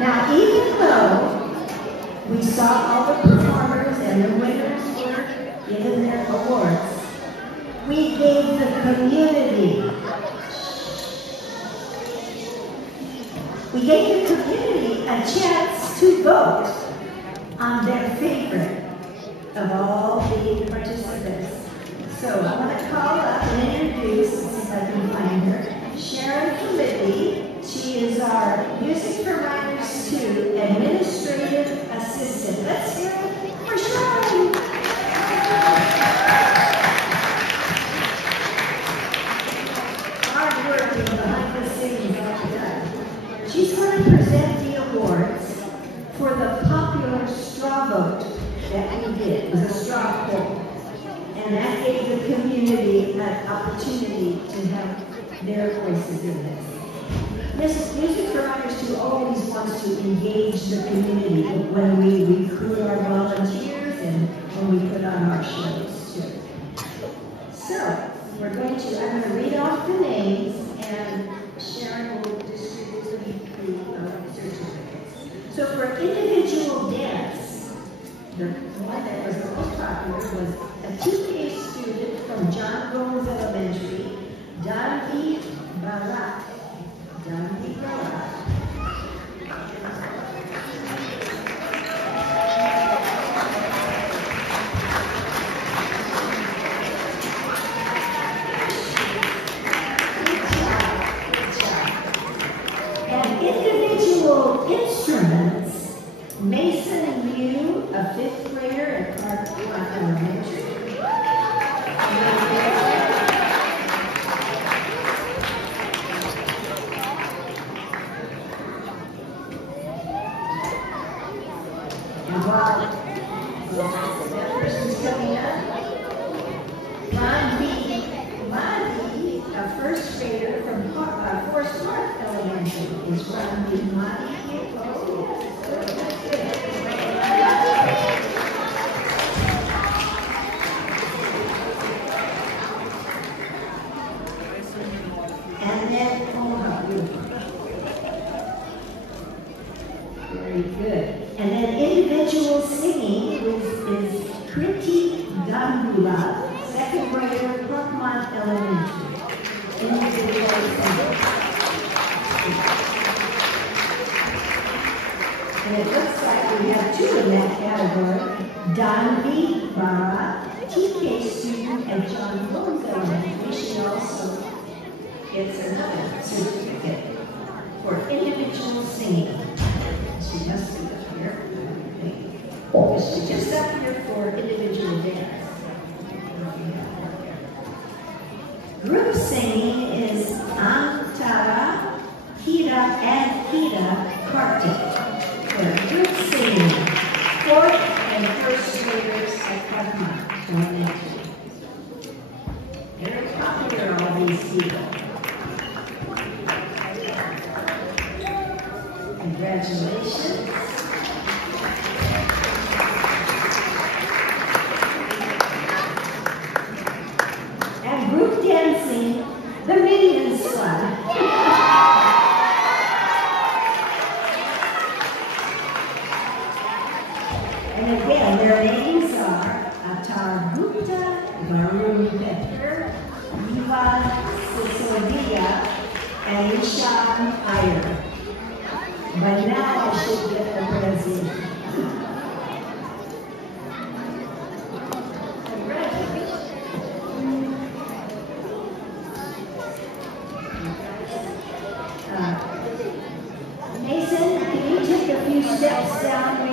Now, even though we saw all the performers and the winners were given their awards, we gave the community a chance to vote on their favorite of all the participants. So I want to call up and introduce, if I can find her, Sharon Committee. She is our Music for Minors 2 Administrative Assistant. Let's hear it for Sharon. Hard working behind the scenes all the time. She's going to present the awards for the popular straw vote that we did. It was a straw poll. And that gave the community an opportunity to have their voices in this. Music for Minors 2 always wants to engage the community when we recruit our volunteers and when we put on our shows too. So, I'm going to read off the names and Sharon will distribute the certificates. So for individual dance, the one that was the most popular was a TK student from John Gomes Elementary, Danvi Barat. Danvi Barat. And individual instruments, Mason Liu, a 5th grader at Clark Elementary. And while that person's coming up, Madi, a 1st grader from Forest Park Elementary, is from Madi. And then, very good. And then individual singing is Kriti Gambula, 2nd grader, Parkmont Elementary. Individual singing. And it looks like we have 2 in that category. Danvi Bara, TK student at John Gomes Elementary. She also gets another certificate for individual singing. She has to be up here. She's just up here for individual dance. Group singing is Antara, Hira, and Hira Kartik. For group singing, 4th and 1st graders at Parkmont Elementary. Very popular, all these people. Congratulations. And group dancing, the Minion Squad. And again, their names are Atar Gupta, Varun Pepper, Ivan Sisodia, and Ishan Iyer. By now, I should get the Brazil. Mason, can you take a few steps down?